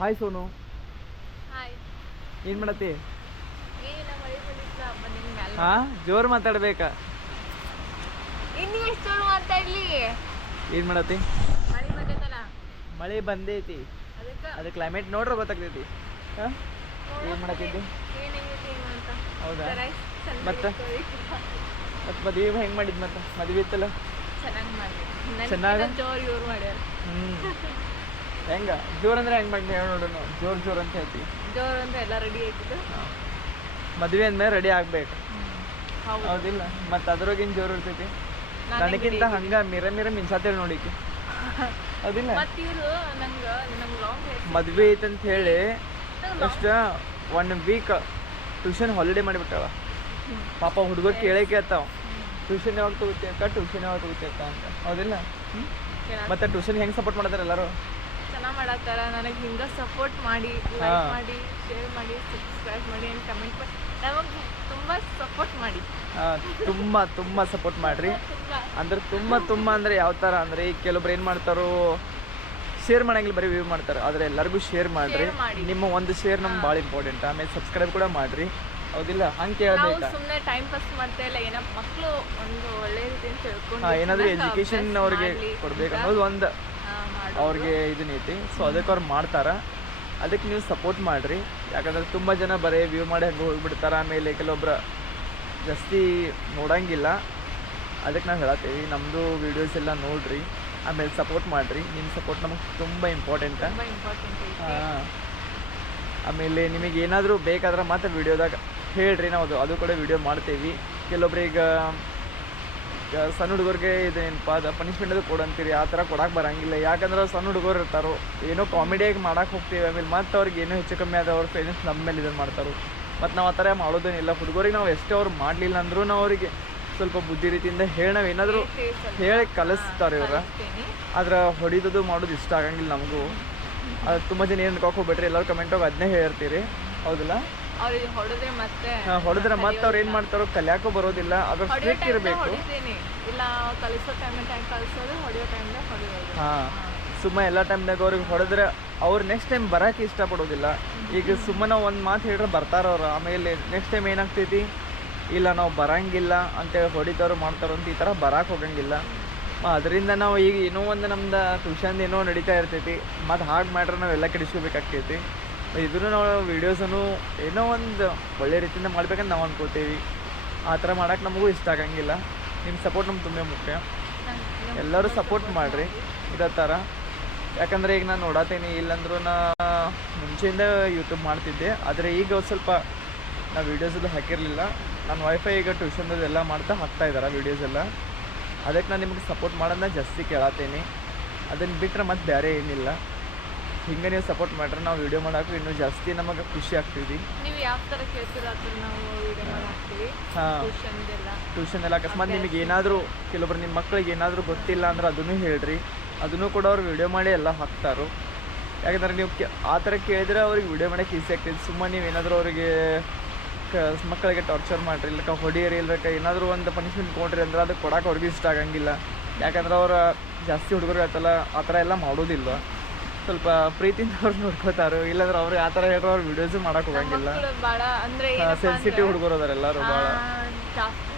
Hi Sonu, hi. ಏನು ಮಾಡತ್ತಿ? ಏನಿಲ್ಲ, ಮಳೆ ಬಂದಿತ್ತು ಬಂದಿನ ಮ್ಯಾಲ. ಹಾಂ, ಜೋರು ಮಾತಾಡ್ಬೇಕಾ? ಇನ್ನು ಎಷ್ಟು ಜೋರು ಮಾತಾಡ್ಲಿ? ಏನು ಮಾಡತ್ತಿ? ಮಳೆ ಬಂದೈತಲ್ಲ ಮಳೆ ಬಂದೈತಿ, ಅದಕ್ಕೆ ಅದು ಕ್ಲೈಮೇಟ್ ನೋಡ್ರೆ ಗೊತ್ತಾಗ್ತೈತಿ. ಹಾಂ, ಏನು ಮಾಡತ್ತಿದ್ದಿ? ಏನಾಗೈತಿ ಏನು ಅಂತ. ಹೌದಾ? ಚಂದ ಮತ್ತೆ? ಮತ್ತು ಮದುವೆ ಹೆಂಗೆ ಮಾಡಿದ್? ಮತ್ತೆ ಮದುವೆ ಇತ್ತಲ್ಲ ಚೆನ್ನಾಗಿ ಮಾಡಿ ಚೆನ್ನಾಗ? ಜೋರು ಇವ್ರು ಮಾಡ್ಯಾರ. ಹೆಂಗ ಜೋರು ಅಂದ್ರೆ ಹೆಂಗೆ ಮಾಡಿ ಹೇಳಿ ನೋಡೋಣ. ಜೋರು ಅಂತ ಹೇಳ್ತೀವಿ. ಜೋರು ಅಂತ ಎಲ್ಲ ರೆಡಿ ಆಯ್ತಿದ್ದು. ಮದುವೆ ಅಂದ್ಮೇಲೆ ರೆಡಿ ಆಗ್ಬೇಕು, ಹೌದು. ಹೌದಿಲ್ಲ? ಮತ್ತು ಅದ್ರಾಗಿನ ಜೋರು ಇರ್ತೈತಿ. ನನಗಿಂತ ಹಂಗ ಮಿರ ಮಿನ್ಸಾತೇಳಿ ನೋಡಿಕೆ, ಹೌದಿಲ್ಲ? ಮತ್ತೆ ಇವರು ನಂಗೆ ಲಾಂಗ್ ಮದುವೆ ಐತಂತ ಹೇಳಿ ಎಷ್ಟು 1 ವೀಕ್ ಟ್ಯೂಷನ್ ಹಾಲಿಡೇ ಮಾಡಿಬಿಟ್ಟಾವ. ಪಾಪ ಹುಡುಗರು ಕೇಳೇ ಕೇಳ್ತಾವ, ಟ್ಯೂಷನ್ ಯಾವಾಗ ತಗೋತಿಯಕ್ಕ, ಟ್ಯೂಷನ್ ಯಾವಾಗ ತಗೋತಿಯಕ್ಕ ಅಂತ, ಹೌದಿಲ್ಲ? ಮತ್ತೆ ಟ್ಯೂಷನ್ ಹೆಂಗೆ ಸಪೋರ್ಟ್ ಮಾಡ್ತಾರೆ ಎಲ್ಲರೂ? ಚೆನ್ನಾಗಿ ಮಾಡತ್ತಾರ. ನನಗೆ ಹಿಂಗೆ ಸಪೋರ್ಟ್ ಮಾಡಿ, ಲೈಕ್ ಮಾಡಿ, ಶೇರ್ ಮಾಡಿ, ಸಬ್ಸ್ಕ್ರೈಬ್ ಮಾಡಿ ಆ್ಯಂಡ್ ಕಮೆಂಟ್ ಮಾಡಿ ನಮಗೆ ತುಂಬ ಸಪೋರ್ಟ್ ಮಾಡಿ. ತುಂಬ ಸಪೋರ್ಟ್ ಮಾಡಿರಿ. ಅಂದ್ರೆ ತುಂಬ ಅಂದರೆ ಯಾವ ಥರ ಅಂದರೆ, ಈಗ ಕೆಲವೊಬ್ರು ಏನು ಮಾಡ್ತಾರೋ ಶೇರ್ ಮಾಡಂಗಿಲ್ಲ, ಬರೀ ವ್ಯೂ ಮಾಡ್ತಾರೆ. ಆದರೆ ಎಲ್ಲರಿಗೂ ಶೇರ್ ಮಾಡಿರಿ. ನಿಮ್ಮ ಒಂದು ಶೇರ್ ನಮ್ಗೆ ಭಾಳ ಇಂಪಾರ್ಟೆಂಟ್. ಆಮೇಲೆ ಸಬ್ಸ್ಕ್ರೈಬ್ ಕೂಡ ಮಾಡಿರಿ, ಹೌದಿಲ್ಲ? ಹಂಗೆ ಕೇಳಬೇಕಾ? ಸುಮ್ಮನೆ ಟೈಮ್ ಪಾಸ್ ಮಾಡ್ತಾ ಇಲ್ಲ, ಏನೋ ಮಕ್ಕಳು ಒಂದು ಒಳ್ಳೆ ರೀತಿಯಿಂದ ತಿಳ್ಕೊಂಡು ಏನಾದರೂ ಎಜುಕೇಷನ್ ಅವ್ರಿಗೆ ಕೊಡ್ಬೇಕು ಅನ್ನೋದು ಒಂದು ಅವ್ರಿಗೆ ಇದನ್ನೈತಿ. ಸೊ ಅದಕ್ಕೆ ಅವ್ರು ಮಾಡ್ತಾರೆ. ಅದಕ್ಕೆ ನೀವು ಸಪೋರ್ಟ್ ಮಾಡಿರಿ. ಯಾಕಂದ್ರೆ ತುಂಬ ಜನ ಬರೀ ವ್ಯೂ ಮಾಡಿ ಹಂಗೆ ಹೋಗ್ಬಿಡ್ತಾರೆ. ಆಮೇಲೆ ಕೆಲವೊಬ್ರು ಜಾಸ್ತಿ ನೋಡಂಗಿಲ್ಲ. ಅದಕ್ಕೆ ನಾವು ಹೇಳತ್ತೀವಿ, ನಮ್ಮದು ವೀಡಿಯೋಸ್ ಎಲ್ಲ ನೋಡಿರಿ, ಆಮೇಲೆ ಸಪೋರ್ಟ್ ಮಾಡಿರಿ. ನಿಮ್ಮ ಸಪೋರ್ಟ್ ನಮಗೆ ತುಂಬ ಇಂಪಾರ್ಟೆಂಟ. ಹಾಂ, ಆಮೇಲೆ ನಿಮಗೆ ಏನಾದರೂ ಬೇಕಾದ್ರೆ ಮತ್ತೆ ವೀಡಿಯೋದಾಗ ಹೇಳ್ರಿ, ನಾವು ಅದು ಕೂಡ ವೀಡಿಯೋ ಮಾಡ್ತೀವಿ. ಕೆಲವೊಬ್ರು ಈಗ ಸಣ್ಣ ಹುಡುಗರಿಗೆ ಇದೇನಪ್ಪ ಅದು ಪನಿಷ್ಮೆಂಟ್ ಅದು ಕೊಡಂತೀರಿ, ಆ ಥರ ಕೊಡಕ್ಕೆ ಬರೋಂಗಿಲ್ಲ. ಯಾಕಂದ್ರೆ ಸಣ್ಣ ಹುಡುಗರು ಇರ್ತಾರೋ, ಏನೋ ಕಾಮಿಡಿಯಾಗಿ ಮಾಡಕ್ಕೆ ಹೋಗ್ತೀವಿ. ಆಮೇಲೆ ಮತ್ತೆ ಅವ್ರಿಗೆ ಏನೋ ಹೆಚ್ಚು ಕಮ್ಮಿ ಆದ ಅವ್ರ ಪೇರೆಂಟ್ಸ್ ನಮ್ಮ ಮೇಲೆ ಇದನ್ನು ಮಾಡ್ತಾರೆ. ಮತ್ತು ನಾವು ಆ ಥರ ಮಾಡೋದೇನಿಲ್ಲ. ಹುಡುಗರಿಗೆ ನಾವು ಎಷ್ಟೇ ಅವ್ರು ಮಾಡಲಿಲ್ಲ ಅಂದರೂ ನಾವು ಅವರಿಗೆ ಸ್ವಲ್ಪ ಬುದ್ಧಿ ರೀತಿಯಿಂದ ಹೇಳಿ ನಾವು ಏನಾದರೂ ಹೇಳಿ ಕಲಿಸ್ತಾರೆ ಇವ್ರು. ಆದ್ರೆ ಹೊಡಿಯೋದು ಮಾಡೋದು ಇಷ್ಟ ಆಗಂಗಿಲ್ಲ ನಮಗೂ. ಅದು ತುಂಬ ಜನ ಏನು ಹೋಗ್ಬೇಡ್ರಿ, ಎಲ್ಲರೂ ಕಮೆಂಟಾಗಿ ಅದನ್ನೇ ಹೇಳ್ತೀರಿ, ಹೌದಿಲ್ಲ? ಹೊಡೆದ್ರೆ ಮತ್ತೆ ಅವ್ರು ಏನು ಮಾಡ್ತಾರೋ ಕಲಿಯಾಕೋ ಬರೋದಿಲ್ಲ. ಅದ್ರ ಸ್ಟ್ರಿಕ್ಟ್ ಇರಬೇಕು. ಹಾಂ, ಸುಮ್ಮ ಎಲ್ಲ ಟೈಮ್ನಾಗ ಅವ್ರಿಗೆ ಹೊಡೆದ್ರೆ ಅವ್ರು ನೆಕ್ಸ್ಟ್ ಟೈಮ್ ಬರೋಕ್ಕೆ ಇಷ್ಟಪಡೋದಿಲ್ಲ. ಈಗ ಸುಮ್ಮನೆ ಒಂದು ಮಾತು ಹೇಳಿದ್ರೆ ಬರ್ತಾರವ್ರು, ಆಮೇಲೆ ನೆಕ್ಸ್ಟ್ ಟೈಮ್ ಏನಾಗ್ತೈತಿ, ಇಲ್ಲ ನಾವು ಬರೋಂಗಿಲ್ಲ ಅಂತೇಳಿ ಹೊಡಿತಾರೋ ಮಾಡ್ತಾರೋ ಅಂತ ಈ ಥರ ಬರೋಕ್ಕೆ ಹೋಗಂಗಿಲ್ಲ. ಅದರಿಂದ ನಾವು ಈಗ ಏನೋ ಒಂದು ನಮ್ದು ಟ್ಯೂಷನ್ ಏನೋ ನಡೀತಾ ಇರ್ತೈತಿ, ಮತ್ತು ಹಾಗೆ ಮಾಡ್ರೆ ನಾವೆಲ್ಲ ಕೆಡಿಸ್ಕೋಬೇಕಾಗ್ತೈತಿ. ಇದನ್ನು ನಾವು ವೀಡಿಯೋಸನ್ನು ಏನೋ ಒಂದು ಒಳ್ಳೆ ರೀತಿಯಿಂದ ಮಾಡ್ಬೇಕಂತ ನಾವು ಅನ್ಕೋತೀವಿ. ಆ ಥರ ಮಾಡೋಕ್ಕೆ ನಮಗೂ ಇಷ್ಟ ಆಗಂಗಿಲ್ಲ. ನಿಮ್ಮ ಸಪೋರ್ಟ್ ನಮ್ಗೆ ತುಂಬ ಮುಖ್ಯ. ಎಲ್ಲರೂ ಸಪೋರ್ಟ್ ಮಾಡಿರಿ ಇದೇ ಥರ. ಯಾಕಂದರೆ ಈಗ ನಾನು ನೋಡತ್ತೀನಿ, ಇಲ್ಲಾಂದ್ರೂ ನಾ ಮುಂಚೆಯಿಂದ ಯೂಟ್ಯೂಬ್ ಮಾಡ್ತಿದ್ದೆ. ಆದರೆ ಈಗ ಸ್ವಲ್ಪ ನಾವು ವೀಡಿಯೋಸೆಲ್ಲ ಹಾಕಿರಲಿಲ್ಲ. ನಾನು ವೈಫೈ ಈಗ ಟ್ಯೂಷನ್ದೆಲ್ಲ ಮಾಡ್ತಾ ಹಾಕ್ತಾಯಿದ್ದಾರೆ ವೀಡಿಯೋಸ್ ಎಲ್ಲ. ಅದಕ್ಕೆ ನಾನು ನಿಮಗೆ ಸಪೋರ್ಟ್ ಮಾಡೋದನ್ನ ಜಾಸ್ತಿ ಕೇಳತ್ತೀನಿ. ಅದನ್ನು ಬಿಟ್ಟರೆ ಮತ್ತೆ ಬೇರೆ ಏನಿಲ್ಲ. ಹಿಂಗೆ ನೀವು ಸಪೋರ್ಟ್ ಮಾಡ್ರೆ ನಾವು ವೀಡಿಯೋ ಮಾಡೋಕ್ಕೂ ಇನ್ನೂ ಜಾಸ್ತಿ ನಮಗೆ ಖುಷಿ ಆಗ್ತೀವಿ. ನೀವು ಯಾವ ಥರ ಕೇಳ್ತೀರ ನಾವು ವೀಡಿಯೋ ಮಾಡ್ತೀವಿ. ಹಾಂ, ಟ್ಯೂಷನ್ ಎಲ್ಲ ಅಕಸ್ಮಾತ್ ನಿಮಗೆ ಏನಾದರೂ ಕೆಲವೊಬ್ರು ನಿಮ್ಮ ಮಕ್ಳಿಗೆ ಏನಾದರೂ ಗೊತ್ತಿಲ್ಲ ಅಂದ್ರೆ ಅದನ್ನು ಹೇಳ್ರಿ. ಅದನ್ನು ಕೂಡ ಅವ್ರು ವೀಡಿಯೋ ಮಾಡಿ ಎಲ್ಲ ಹಾಕ್ತಾರೋ. ಯಾಕಂದರೆ ನೀವು ಆ ಥರ ಕೇಳಿದ್ರೆ ಅವ್ರಿಗೆ ವೀಡಿಯೋ ಮಾಡೋಕ್ಕೆ ಈಸಿ ಆಗ್ತೈತಿ. ಸುಮ್ಮನೆ ನೀವು ಏನಾದರೂ ಅವರಿಗೆ ಮಕ್ಕಳಿಗೆ ಟಾರ್ಚರ್ ಮಾಡಿರಿ, ಇಲ್ಲಕ ಹೊಡಿಯರಿ, ಇಲ್ಲಕ ಏನಾದರೂ ಒಂದು ಪನಿಷ್ಮೆಂಟ್ ಕೊಡ್ರಿ ಅಂದ್ರೆ ಅದು ಕೊಡೋಕೆ ಅವ್ರಿಗೆ ಇಷ್ಟ ಆಗಂಗಿಲ್ಲ. ಯಾಕಂದ್ರೆ ಅವ್ರು ಜಾಸ್ತಿ ಹುಡುಗರು ಆಯ್ತಲ್ಲ ಆ ಥರ ಎಲ್ಲ ಮಾಡೋದಿಲ್ಲ. ಸ್ವಲ್ಪ ಪ್ರೀತಿಯಿಂದ ಅವ್ರು ನೋಡ್ಕೋತಾರೋ. ಇಲ್ಲಾಂದ್ರೆ ಅವ್ರಿಗೆ ಆ ಥರ ಹೇಳಿದ್ರೆ ಅವ್ರು ವೀಡಿಯೋಸು ಮಾಡೋಕೆ ಹೋಗಂಗಿಲ್ಲ. ಭಾಳ ಅಂದರೆ ಸೆನ್ಸಿಟಿವ್ ಹುಡುಗರು ಅದಾರ ಎಲ್ಲರೂ ಭಾಳ. ಜಾಸ್ತಿ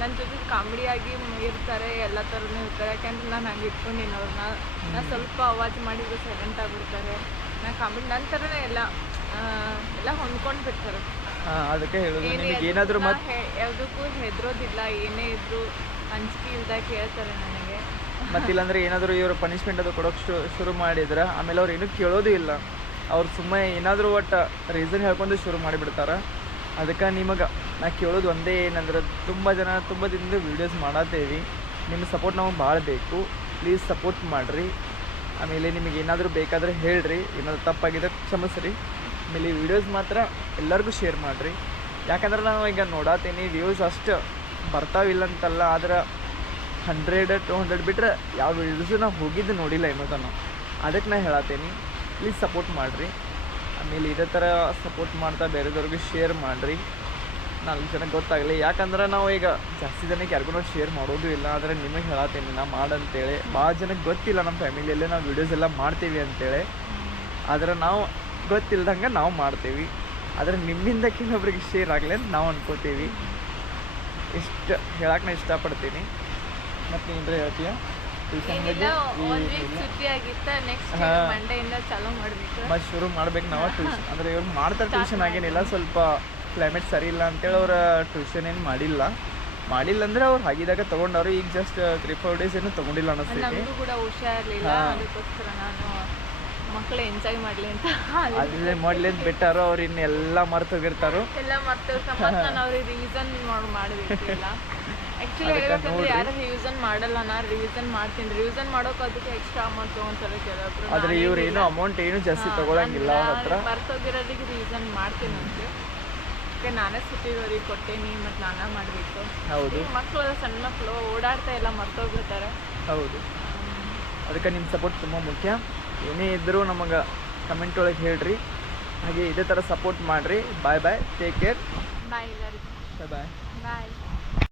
ನನ್ನ ಜೊತೆ ಕಾಮಿಡಿಯಾಗಿ ಇರ್ತಾರೆ, ಎಲ್ಲ ಥರನೂ ಇರ್ತಾರೆ. ಯಾಕೆಂದ್ರೆ ನಾನು ಹಂಗೆ ಇಟ್ಕೊಂಡಿನಿ ಅವ್ರನ್ನ. ನಾನು ಸ್ವಲ್ಪ ಅವಾಜ್ ಮಾಡಿದ್ರು ಸೈಲೆಂಟ್ ಆಗಿಬಿಡ್ತಾರೆ. ನಾನು ಕಾಮಿಡಿ ನನ್ನ ಥರನೇ ಎಲ್ಲ ಹೊಂದ್ಕೊಂಡು ಬಿಡ್ತಾರೆ. ಹಾಂ, ಅದಕ್ಕೆ ಹೇಳೋದು ನಿಮಗೆ ಏನಾದರೂ ಮತ್ತೆ ಯಾವುದಕ್ಕೂ ಹೆದರೋದಿಲ್ಲ. ಏನೇ ಇದ್ರು ಅಂಜಿಕೆ ಇಲ್ದಾಗ ಕೇಳ್ತಾರೆ ನನಗೆ. ಮತ್ತಿಲ್ಲಾಂದ್ರೆ ಏನಾದರೂ ಇವರು ಪನಿಷ್ಮೆಂಟ್ ಅದು ಕೊಡೋಕೆ ಶುರು ಮಾಡಿದ್ರೆ ಆಮೇಲೆ ಅವ್ರು ಏನೂ ಕೇಳೋದು ಇಲ್ಲ. ಅವ್ರು ಸುಮ್ಮನೆ ಏನಾದರೂ ಒಟ್ಟು ರೀಸನ್ ಹೇಳ್ಕೊಂಡು ಶುರು ಮಾಡಿಬಿಡ್ತಾರೆ. ಅದಕ್ಕೆ ನಿಮಗೆ ನಾ ಕೇಳೋದು ಒಂದೇ ಏನಂದ್ರೆ, ತುಂಬ ದಿನದಿಂದ ವೀಡಿಯೋಸ್ ಮಾಡತ್ತೇವಿ. ನಿಮ್ಮ ಸಪೋರ್ಟ್ ನಮಗೆ ಭಾಳ ಬೇಕು. ಪ್ಲೀಸ್ ಸಪೋರ್ಟ್ ಮಾಡಿರಿ. ಆಮೇಲೆ ನಿಮಗೆ ಏನಾದರೂ ಬೇಕಾದರೆ ಹೇಳ್ರಿ, ಏನಾದರೂ ತಪ್ಪಾಗಿದ್ರೆ ಕ್ಷಮಿಸ್ರಿ. ಆಮೇಲೆ ಈ ವೀಡಿಯೋಸ್ ಮಾತ್ರ ಎಲ್ಲರಿಗೂ ಶೇರ್ ಮಾಡಿರಿ. ಯಾಕಂದ್ರೆ ನಾವು ಈಗ ನೋಡತ್ತೀನಿ ವ್ಯೂಸ್ ಅಷ್ಟು ಬರ್ತಾವಿಲ್ಲ ಅಂತಲ್ಲ, ಆದ್ರೆ 100-200 ಬಿಟ್ಟರೆ ಯಾವ ವೀಡಿಯೋಸು ನಾವು ಹೋಗಿದ್ದು ನೋಡಿಲ್ಲ ಇನ್ನೂ ತನಕ. ಅದಕ್ಕೆ ನಾನು ಹೇಳತ್ತೀನಿ, ಪ್ಲೀಸ್ ಸಪೋರ್ಟ್ ಮಾಡಿರಿ. ಆಮೇಲೆ ಇದೇ ಥರ ಸಪೋರ್ಟ್ ಮಾಡ್ತಾ ಬೇರೆದವ್ರಿಗೆ ಶೇರ್ ಮಾಡಿರಿ. 4 ಜನಕ್ಕೆ ಗೊತ್ತಾಗಲಿ. ಯಾಕಂದ್ರೆ ನಾವು ಈಗ ಜಾಸ್ತಿ ಜನಕ್ಕೆ ಯಾರಿಗೂ ಶೇರ್ ಮಾಡೋದು ಇಲ್ಲ. ಆದರೆ ನಿಮಗೆ ಹೇಳತ್ತೀನಿ ನಾ ಮಾಡಂತೇಳಿ. ಭಾಳ ಜನಕ್ಕೆ ಗೊತ್ತಿಲ್ಲ ನಮ್ಮ ಫ್ಯಾಮಿಲಿಯಲ್ಲೇ ನಾವು ವೀಡಿಯೋಸ್ ಎಲ್ಲ ಮಾಡ್ತೀವಿ ಅಂತೇಳಿ. ಆದ್ರೆ ನಾವು ಗೊತ್ತಿಲ್ದಂಗೆ ನಾವು ಮಾಡ್ತೀವಿ. ಆದರೆ ನಿಮ್ಮಿಂದ ಕೆಲವೊಬ್ರಿಗೆ ಶೇರ್ ಆಗಲಿ ಅಂತ ನಾವು ಅನ್ಕೋತೀವಿ. ಇಷ್ಟು ಹೇಳಕ್ಕೆ ನಾನು ಇಷ್ಟಪಡ್ತೀನಿ. ಮತ್ತು ನೀನು ಹೇಳ್ತೀಯ ಟ್ಯೂಷನ್ ಏನಿಲ್ಲ, ಬಗ್ಗೆ? ಒಂದ್ ವೀಕ್ ಸುಟ್ಟಿ ಆಗಿತ್ತ, ನೆಕ್ಸ್ಟ್ ಮಂಡೆಯಿಂದ ಚಾಲೂ ಮಾಡ್ಬೇಕು. ಮತ್ತು ಶುರು ಮಾಡ್ಬೇಕು ನಾವು ಟ್ಯೂಷನ್. ಅಂದರೆ ಇವ್ರು ಮಾಡ್ತಾರೆ ಟ್ಯೂಷನ್, ಆಗೇನಿಲ್ಲ, ಸ್ವಲ್ಪ ಕ್ಲೈಮೇಟ್ ಸರಿ ಇಲ್ಲ ಅಂತೇಳಿ ಅವ್ರ ಟ್ಯೂಷನ್ ಏನು ಮಾಡಿಲ್ಲ ಅಂದರೆ ಅವ್ರು ಹಾಗಿದಾಗ ತೊಗೊಂಡವ್ರು. ಈಗ ಜಸ್ಟ್ 3-4 ಡೇಸ್ ಏನು ತೊಗೊಂಡಿಲ್ಲ ಅನ್ನಿಸ್ತೈತಿ. ನಮಗೂ ಕೂಡ ಹುಷಾರಿರ್ಲಿಲ್ಲ, ಅದಕ್ಕೋಸ್ಕರ ನಾನು ಮಕ್ಕಳು ಎಂಜಾಯ್ ಮಾಡಲಿ ಅಂತ ಅದೇ ಮಾಡಲಿ ಅಂತ ಬಿಟ್ಟಾರೋ. ಅವ್ರು ಇನ್ನೆಲ್ಲ ಮರ್ತು ಹೋಗಿರ್ತಾರೋ. ಎಲ್ಲ ಮರ್ತೇವೆ. ಮತ್ತು ನಾನು ಅವ್ರಿಗೆ ರಿವಿಸನ್ ಮಾಡಬೇಕಿಲ್ಲ. ಆ್ಯಕ್ಚುಲಿ ಹೇಳ್ಬೇಕಂದ್ರೆ ಯಾರು ರಿವಿಸನ್ ಮಾಡಲ್ಲ, ನಾನು ರಿವಿಸನ್ ಮಾಡ್ತೀನಿ. ರಿವಿಸನ್ ಮಾಡೋಕೆ ಅದಕ್ಕೆ ಎಕ್ಸ್ಟ್ರಾ ಅಮೌಂಟ್ ತೊಗೊಂತಾರೆ ಕೆಲವೊಬ್ರು. ಆದರೆ ಇವ್ರು ಏನು ಅಮೌಂಟ್ ಏನು ಜಾಸ್ತಿ ತೊಗೊಳಂಗಿಲ್ಲ ಅವ್ರ ಹತ್ರ. ಮರ್ತೋಗಿರೋರಿಗೆ ರಿವಿಸನ್ ಮಾಡ್ತೀನಿ ಅಂತ. ಯಾಕೆ ನಾನೇ ಸುತ್ತಿದವ್ರಿಗೆ ಕೊಟ್ಟೇನಿ, ಮತ್ತು ನಾನೇ ಮಾಡಬೇಕು. ಹೌದು, ಮಕ್ಕಳು ಸಣ್ಣ ಮಕ್ಕಳು ಓಡಾಡ್ತಾ ಎಲ್ಲ ಮರ್ತೋಗ್ಬಿಡ್ತಾರೆ. ಹೌದು. ಅದಕ್ಕೆ ನಿಮ್ಮ ಸಪೋರ್ಟ್ ತುಂಬ ಮುಖ್ಯ. ಏನೇ ಇದ್ದರೂ ನಮಗೆ ಕಮೆಂಟ್ ಒಳಗೆ ಹೇಳ್ರಿ. ಹಾಗೆ ಇದೇ ಥರ ಸಪೋರ್ಟ್ ಮಾಡಿರಿ. ಬಾಯ್ ಬಾಯ್, ಟೇಕ್ ಕೇರ್, ಬಾಯ್ ಎಲ್ಲರಿಗೂ. ಬಾಯ್ ಬಾಯ್. ಬಾಯ್.